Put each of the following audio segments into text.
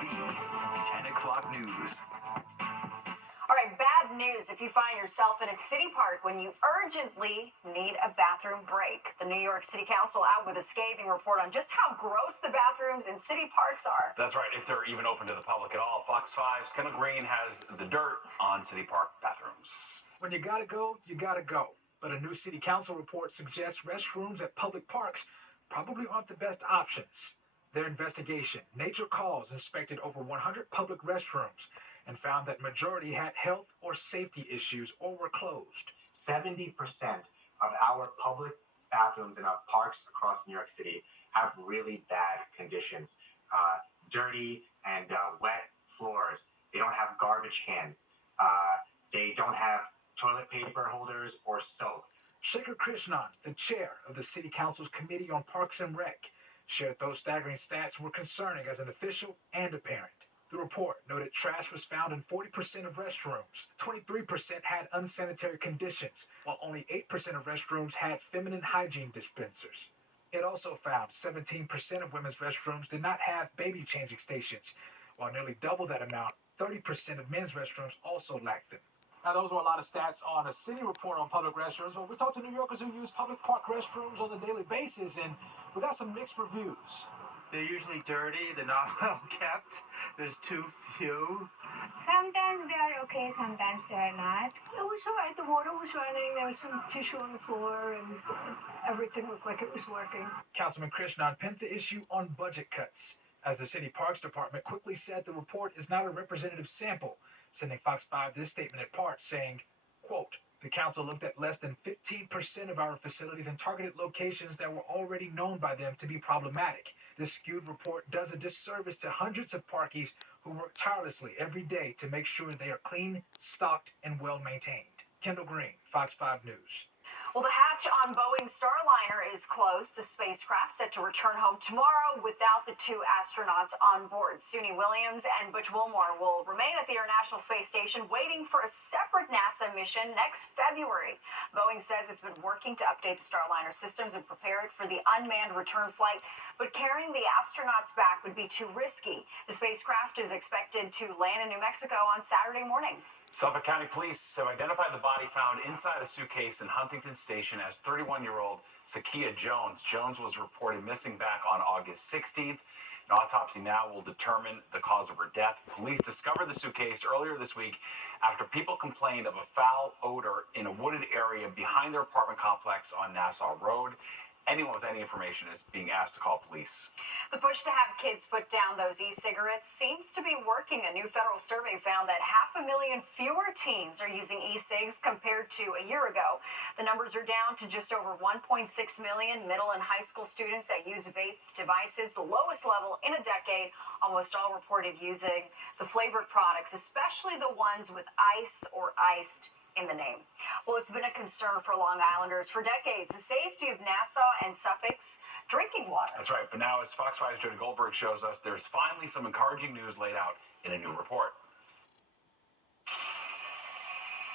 the 10 o'clock news. All right, bad news if you find yourself in a city park when you urgently need a bathroom break. The New York City Council out with a scathing report on just how gross the bathrooms in city parks are. That's right, if they're even open to the public at all. Fox 5's Kendall Green has the dirt on city park bathrooms. When you gotta go, you gotta go. But a new city council report suggests restrooms at public parks probably aren't the best options. Their investigation, Nature Calls, inspected over 100 public restrooms and found that majority had health or safety issues or were closed. 70% of our public bathrooms in our parks across New York City have really bad conditions. Dirty and wet floors. They don't have garbage cans. They don't have toilet paper holders or soap. Shekhar Krishnan, the chair of the City Council's Committee on Parks and Rec, shared those staggering stats were concerning as an official and a parent. The report noted trash was found in 40% of restrooms. 23% had unsanitary conditions, while only 8% of restrooms had feminine hygiene dispensers. It also found 17% of women's restrooms did not have baby changing stations, while nearly double that amount, 30% of men's restrooms also lacked them. Now, those were a lot of stats on a city report on public restrooms, but we talked to New Yorkers who use public park restrooms on a daily basis, and we got some mixed reviews. They're usually dirty, they're not well kept, there's too few. Sometimes they are okay, sometimes they are not. It was all right, the water was running, there was some tissue on the floor, and everything looked like it was working. Councilman Krishnan pinned the issue on budget cuts, as the City Parks Department quickly said the report is not a representative sample, sending Fox 5 this statement at part saying, quote, "The council looked at less than 15% of our facilities in targeted locations that were already known by them to be problematic. This skewed report does a disservice to hundreds of parkies who work tirelessly every day to make sure they are clean, stocked, and well maintained." Kendall Green, Fox 5 News. Well, the hatch on Boeing's Starliner is closed. The spacecraft set to return home tomorrow without the two astronauts on board. Suni Williams and Butch Wilmore will remain at the International Space Station waiting for a separate NASA mission next February. Boeing says it's been working to update the Starliner systems and prepare it for the unmanned return flight, but carrying the astronauts back would be too risky. The spacecraft is expected to land in New Mexico on Saturday morning. Suffolk County Police have identified the body found inside a suitcase in Huntington Station as 31-year-old Sakia Jones. Jones was reported missing back on August 16th. An autopsy now will determine the cause of her death. Police discovered the suitcase earlier this week after people complained of a foul odor in a wooded area behind their apartment complex on Nassau Road. Anyone with any information is being asked to call police. The push to have kids put down those e-cigarettes seems to be working. A new federal survey found that 500,000 fewer teens are using e-cigs compared to a year ago. The numbers are down to just over 1.6 million middle and high school students that use vape devices, the lowest level in a decade. Almost all reported using the flavored products, especially the ones with ice or iced in the name. Well, it's been a concern for Long Islanders for decades, the safety of Nassau and Suffolk's drinking water. That's right, but now as Fox 5's Jody Goldberg shows us, there's finally some encouraging news laid out in a new report.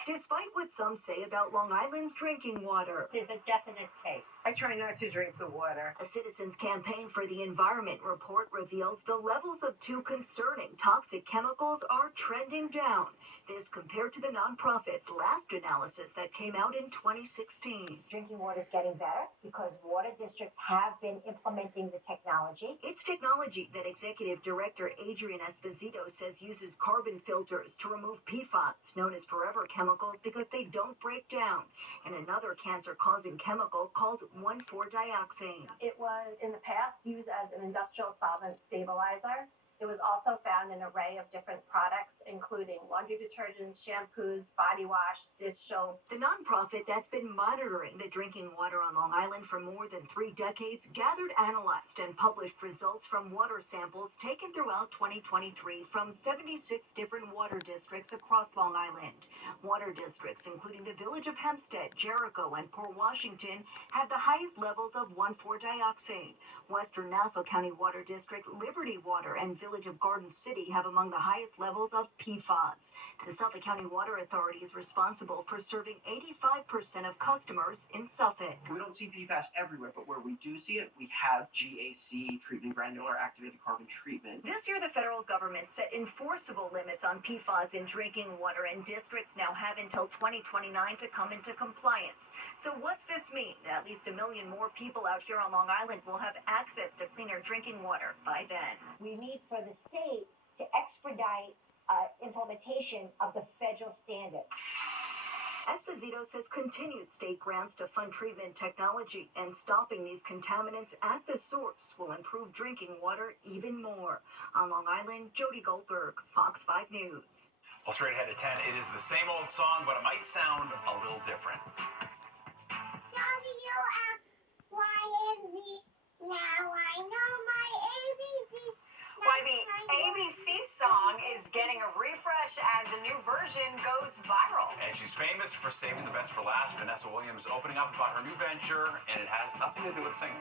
Despite what some say about Long Island's drinking water, There's a definite taste. I try not to drink the water. a Citizens Campaign for the Environment report reveals the levels of two concerning toxic chemicals are trending down. This compared to the nonprofit's last analysis that came out in 2016. Drinking water is getting better because water districts have been implementing the technology. It's technology that Executive Director Adrian Esposito says uses carbon filters to remove PFAS, known as forever chemicals, because they don't break down, and another cancer-causing chemical called 1,4-dioxane. It was in the past used as an industrial solvent stabilizer. It was also found in an array of different products, including laundry detergents, shampoos, body wash, dish soap. The nonprofit that's been monitoring the drinking water on Long Island for more than 3 decades gathered, analyzed, and published results from water samples taken throughout 2023 from 76 different water districts across Long Island. Water districts, including the Village of Hempstead, Jericho, and Port Washington, had the highest levels of 1,4-dioxane. Western Nassau County Water District, Liberty Water, and village of Garden City have among the highest levels of PFAS. The Suffolk County Water Authority is responsible for serving 85% of customers in Suffolk. We don't see PFAS everywhere, but where we do see it, we have GAC treatment, granular activated carbon treatment. This year, the federal government set enforceable limits on PFAS in drinking water, and districts now have until 2029 to come into compliance. So what's this mean? At least 1 million more people out here on Long Island will have access to cleaner drinking water by then. We need for the state to expedite implementation of the federal standard. Esposito says continued state grants to fund treatment technology and stopping these contaminants at the source will improve drinking water even more. On Long Island, Jody Goldberg, Fox 5 News. Well, straight ahead at 10, it is the same old song, but it might sound a little different. W-X, Y-and-Z. Now I know my ABCs. Why the ABC song is getting a refresh as a new version goes viral. And she's famous for saving the best for last. Vanessa Williams opening up about her new venture, and it has nothing to do with singing.